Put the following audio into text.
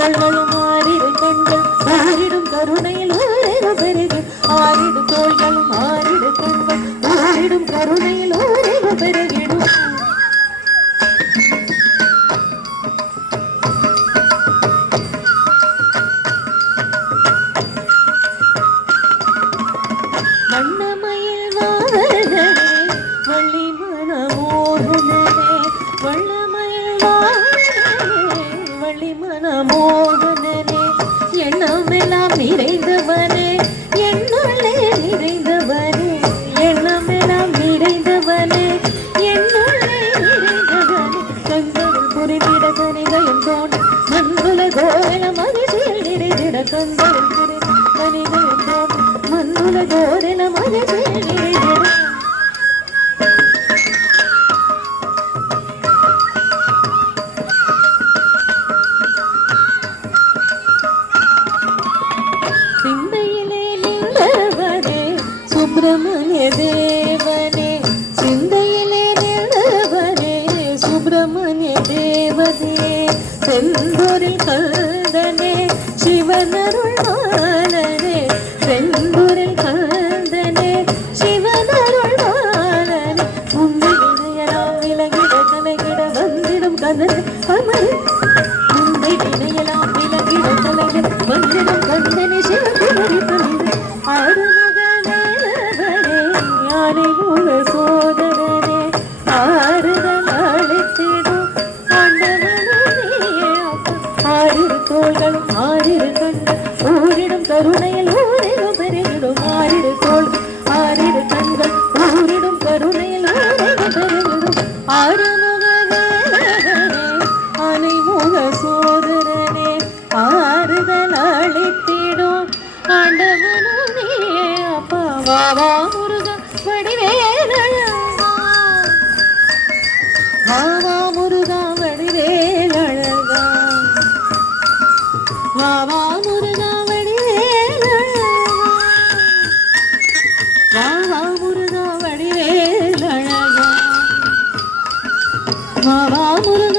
தோள்களும் ஆறிரு கண்கள் ஆறிடும் கருணையில் ஓரிரு பெருகு ஆறிடு தோள்களும் ஆறிடு கண்கள் ஆறிடும் கருணையில் ஓரிரு பெருகிடும் வண்ணமயில் வாகனே வள்ளி மனமோகனே வண்ணமயில் வாகனே வள்ளி மனமோகனே எண்ணமெல்லாம் நிறைந்தவனே என்னுள்ளே நிறைந்தவனே எண்ணமெல்லாம் நிறைந்தவனே என்னுள்ளே நிறைந்தவனே கண்கள் புரிந்திட கனிதயம் தோன்ற மண்ணுல கோலம் அதிசயில் நிறைந்திட கண்கள் புரிந்த கனிதயம் தோன்ற மண்ணுல கோலம் அதிசயில் நிறைந்திட சுப்பிரமணிய தேவனே சிந்தையிலே நிலவனே சுப்பிரமணிய தேவனே செந்தூரில் கந்தனே சிவனருள் மாலனே செந்தூரில் கந்தனே சிவனருள் மாலனே உன்னை இணையலாம் விலகிட கலைகிட வந்திடும் கந்தன் கமல் உன்னை இணையலாம் விலகிட கலைகிட வந்திடும் கந்தனே சிவகுமரி பணிது ஆடு சோதரனே ஆறுதல் அழைத்திடும் ஆறிரு தோள்களும் ஆறிரு கண்கள் ஊரிடும் கருணையில் ஊரிரு பெருகிடும் ஆறிரு தோள் ஆறிரு கண்கள் ஊரிடும் கருணையில் ஊரிரு பெருகிடும் ஆறுமுக வேலவனே அனைமுக சோதரனே ஆறுதல் அழைத்திடும் ஆண்டவனும் நீயே அப்பா வாவா முருகா வாவா முருகா வடிவேலழகா வாவா முருகா வடிவேலழகா வாவா முருகா வடிவேலழகா வாவா முருகா